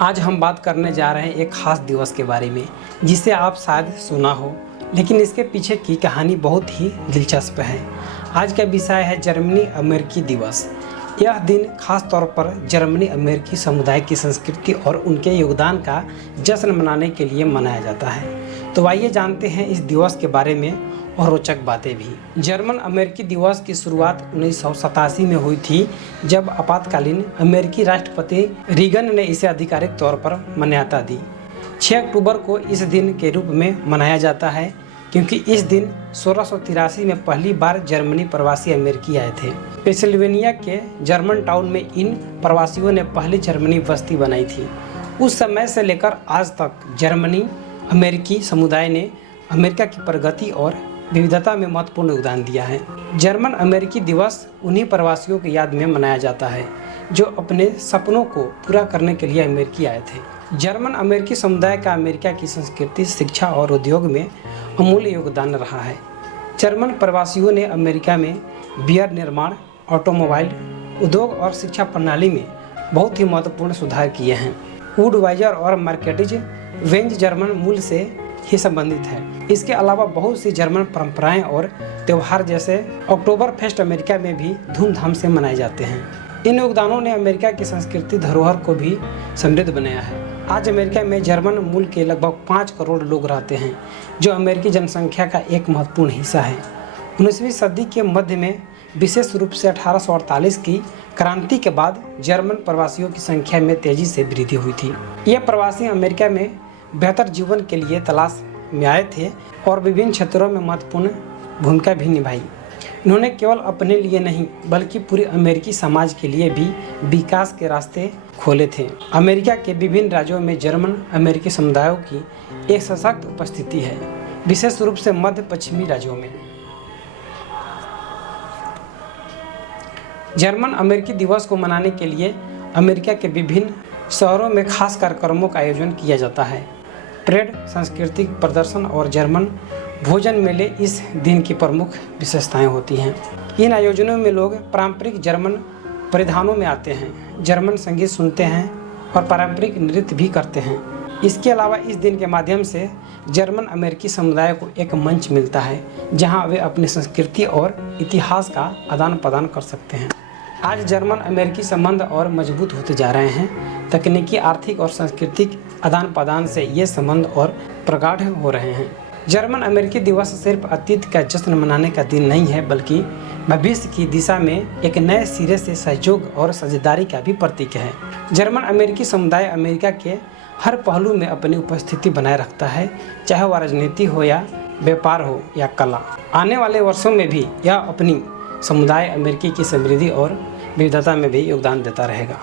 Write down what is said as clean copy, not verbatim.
आज हम बात करने जा रहे हैं एक खास दिवस के बारे में जिसे आप शायद सुना हो, लेकिन इसके पीछे की कहानी बहुत ही दिलचस्प है। आज का विषय है जर्मनी अमेरिकी दिवस। यह दिन खास तौर पर जर्मनी अमेरिकी समुदाय की संस्कृति और उनके योगदान का जश्न मनाने के लिए मनाया जाता है। तो आइए जानते हैं इस दिवस के बारे में और रोचक बातें भी। जर्मन अमेरिकी दिवस की शुरुआत 1987 में हुई थी, जब आपातकालीन अमेरिकी राष्ट्रपति रीगन ने इसे आधिकारिक तौर पर मान्यता दी। 6 अक्टूबर को इस दिन के रूप में मनाया जाता है क्योंकि इस दिन 1683 में पहली बार जर्मनी प्रवासी अमेरिकी आए थे। पेंसिल्वेनिया के जर्मन टाउन में इन प्रवासियों ने पहली जर्मनी बस्ती बनाई थी। उस समय से लेकर आज तक जर्मनी अमेरिकी समुदाय ने अमेरिका की प्रगति और विविधता में महत्वपूर्ण योगदान दिया है। जर्मन अमेरिकी दिवस उन्हीं प्रवासियों की याद में मनाया जाता है जो अपने सपनों को पूरा करने के लिए अमेरिकी आए थे। जर्मन अमेरिकी समुदाय का अमेरिका की संस्कृति, शिक्षा और उद्योग में अमूल्य योगदान रहा है। जर्मन प्रवासियों ने अमेरिका में बियर निर्माण, ऑटोमोबाइल उद्योग और शिक्षा प्रणाली में बहुत ही महत्वपूर्ण सुधार किए हैं। वुडवाइजर और मर्केटिज वेंज जर्मन मूल से ही संबंधित है। इसके अलावा बहुत सी जर्मन परंपराएं और त्यौहार जैसे अक्टूबर फेस्ट अमेरिका में भी धूमधाम से मनाए जाते हैं। इन योगदानों ने अमेरिका की संस्कृति धरोहर को भी समृद्ध बनाया है। आज अमेरिका में जर्मन मूल के लगभग 5 करोड़ लोग रहते हैं, जो अमेरिकी जनसंख्या का एक महत्वपूर्ण हिस्सा है। 19वीं सदी के मध्य में विशेष रूप से 1848 की क्रांति के बाद जर्मन प्रवासियों की संख्या में तेजी से वृद्धि हुई थी। ये प्रवासी अमेरिका में बेहतर जीवन के लिए तलाश में आए थे और विभिन्न क्षेत्रों में महत्वपूर्ण भूमिका भी निभाई। इन्होंने केवल अपने लिए नहीं बल्कि पूरे अमेरिकी समाज के लिए भी विकास के रास्ते खोले थे। अमेरिका के विभिन्न राज्यों में जर्मन अमेरिकी समुदायों की एक सशक्त उपस्थिति है, विशेष रूप से मध्य पश्चिमी राज्यों में। जर्मन अमेरिकी दिवस को मनाने के लिए अमेरिका के विभिन्न शहरों में खास कार्यक्रमों का आयोजन किया जाता है। परेड, सांस्कृतिक प्रदर्शन और जर्मन भोजन मेले इस दिन की प्रमुख विशेषताएं होती हैं। इन आयोजनों में लोग पारंपरिक जर्मन परिधानों में आते हैं, जर्मन संगीत सुनते हैं और पारंपरिक नृत्य भी करते हैं। इसके अलावा इस दिन के माध्यम से जर्मन अमेरिकी समुदाय को एक मंच मिलता है जहां वे अपनी संस्कृति और इतिहास का आदान प्रदान कर सकते हैं। आज जर्मन अमेरिकी संबंध और मजबूत होते जा रहे हैं। तकनीकी, आर्थिक और सांस्कृतिक आदान प्रदान से ये संबंध और प्रगाढ़ हो रहे हैं। जर्मन अमेरिकी दिवस सिर्फ अतीत का जश्न मनाने का दिन नहीं है, बल्कि भविष्य की दिशा में एक नए सिरे से सहयोग और साझेदारी का भी प्रतीक है। जर्मन अमेरिकी समुदाय अमेरिका के हर पहलू में अपनी उपस्थिति बनाए रखता है, चाहे वह राजनीति हो या व्यापार हो या कला। आने वाले वर्षों में भी यह अपनी समुदाय अमेरिकी की समृद्धि और विविधता में भी योगदान देता रहेगा।